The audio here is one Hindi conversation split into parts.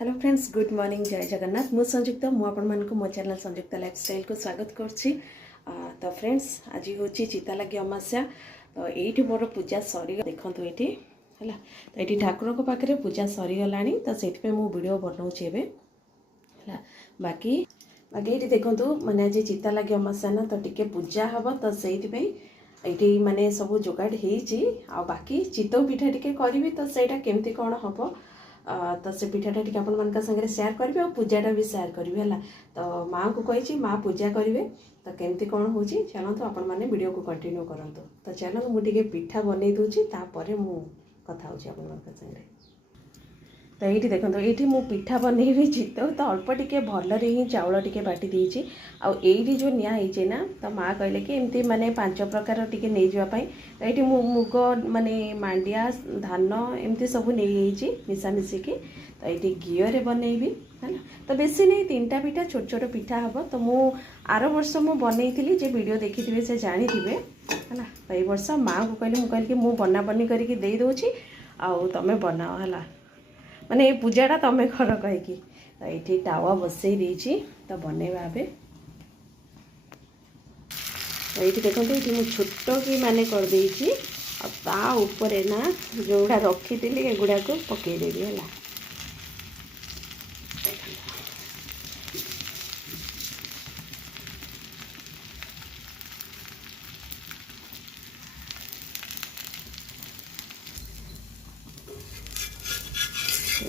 हेलो फ्रेंड्स गुड मॉर्निंग जय जगन्नाथ मु संयुक्त मुझे मो चैनल संयुक्त लाइफस्टाइल को स्वागत करछि। तो फ्रेंड्स आज हूँ चिता लगी अमास्या। तो ये मोर पूजा सरी देखु ये है तो ये ठाकुर को पाखे पूजा सरीगला तो से वीडियो बनाऊँच है बाकी बाकी ये देखु मैंने आज चिता लगी अमास्या ना तो टी पूजा हम तो से ये माने सब जोगाड़ हो बाकी चितौ पिठा टी करी तो सहीटा केमती कौन हम तो से पिठाटा टी आपण सागर सेयार करेंगे और पूजाटा भी सेयार करी है। तो माँ को कही माँ पूजा करेंगे तो केमती कौन हो चलतु आपण मैंने वीडियो को कंटिन्यू करंतु। तो चलो मुझे पिठा बनई दूची तापर मु कथा होची आपण सागर। तो ये देखो ये मु पिठा बनईबी चितौ तो अल्प टिके भलरे ही चाउल टिके बाटी देछि आउ एठी जो निया होइछे ना तो माँ कहले कि एमती माने 5 प्रकार टिके नै जवा पई। तो ये मुग माने मांडिया धान एमती सब नै होइछि मिसा मिसी के तो ये घी रे बनईबी है। तो बेसी नहीं 3टा पिठा छोट छोट पिठा हम। तो मु आर वर्ष मु बनईथिली जे वीडियो देखिथिबे से जानिथिबे है। तो ये वर्ष माँ को कहली मु कहली कि मु बना बनी करके दे दोछि आउ तमे बनाओ है माने ये पूजाटा तमें कर कहीकि। तो ये टावा बसई देछि तो बनैबा बे। तो ये देखो ये मुझे छोट कि माने कर देछि ता ऊपर ना जोड़ा रखी थी एगुड़ा को पकईदेवी है।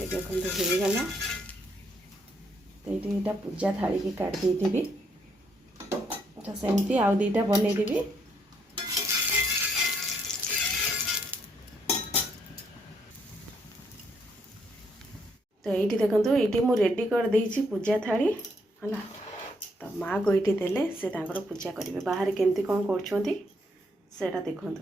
देखो हो गला तो ये पूजा थाली की काट देवी तो सेमती आउ दीटा बनईदेवी। तो ये देखो ये मुझे रेडी कर देछि पूजा थाली है। तो माँ को ये देले से तांकर पूजा करेंगे बाहर केमती कौन कर देखु।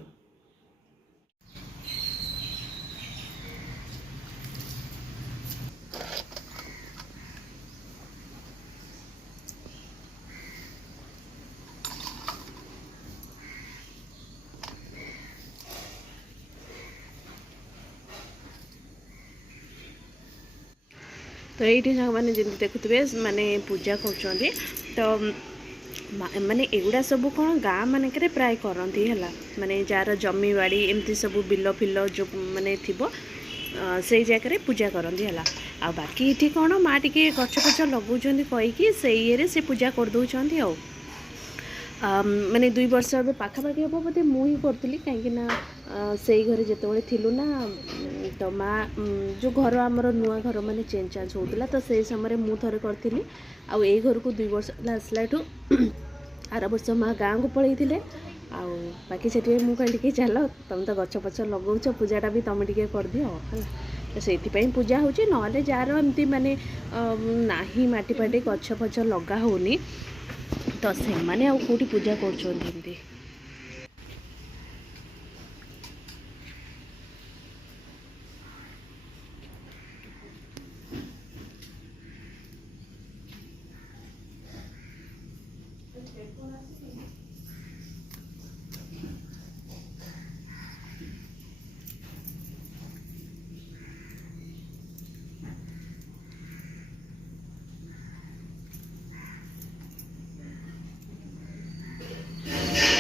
तो ये मैंने जमी देखुए माने पूजा कर तो माने एगुड़ा सब कौन गाँ मानक प्राय करती है माने जार जमी बाड़ी एमती सब बिल फिल जो माने थी से जगह पूजा करती है। आ बाकी ये कौन माँ टी गछ पछ लगौं कहीकि से ये से पूजा कर दौरान आ माने 2 वर्ष ए पाखापाखि हम बोधे मुझे करी कहीं से घरे जिते थिलु ना तो माँ जो घर आमर नुआ घर माने चेंज चांज होता तो से समय मु थे करी आउ ये घर को 2 वर्ष आसलाठू आर वर्ष माँ गाँव को पलैते आ बाकी से मुझे कही चल तुम तो गछ पछ लगौच पूजाटा भी तुम टे कर दियो है। तो से पूजा हो ना जार एमती माने नाही माटी पाटी गछ पछ लगा होनी तो से माने आउ कोठी पूजा कर।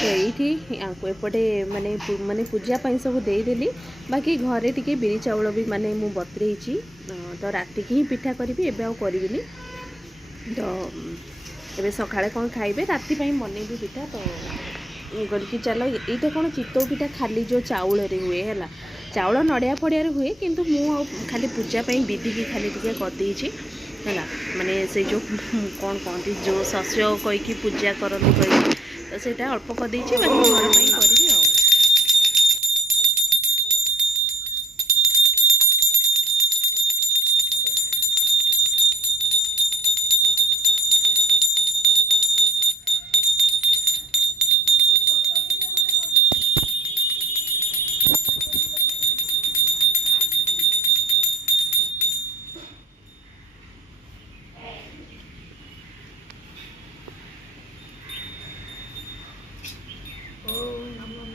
तो ये एपटे माने माने पूजापी सब देदेली बाकी घरे टी बिरी चाउल भी माने मु बतरे तो राति की ही पिठा करी एवं करी तो ए सका कौन खाइबे राति बनईबी पिठा। तो करके चलो ये कौन चितौ पिठा खाली जो चाउल रे हुए है चाउल नड़िया पड़िया हुए किंतु मु खाली पूजापी विधि की खाली टी करदे है माने से जो कौन कहती जो शस्य कहीकि पूजा करती कही तो सेटा अल्प कर देछि बाकी घर ପାଇଁ କରିବି ଆଉ। ओम नमो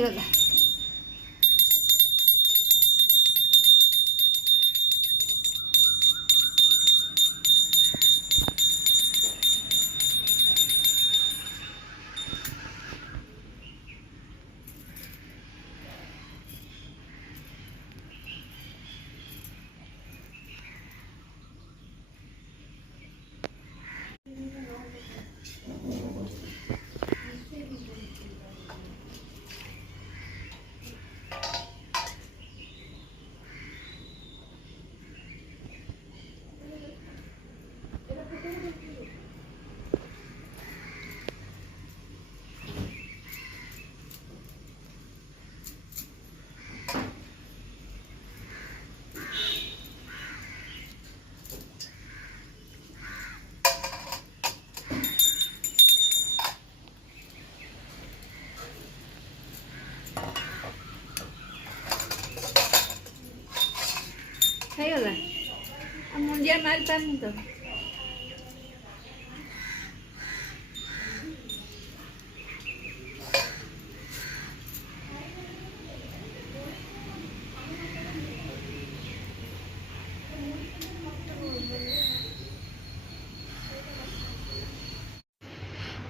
ହେଇଗଲା। ହେଇଗଲା। ଆଉ ମୁଣ୍ଡିଆ ମାରିପାରୁନି ତ।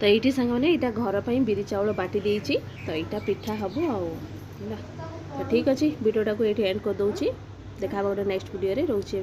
तो ये सांग मैंने घर पर बिरी चाउल बाटी देती तो यहाँ पिठा हम आउ तो ठीक अच्छे वीडियोटा को ये एंड कर दूसरी देखा गोटे नेक्स्ट वीडियो रोचे।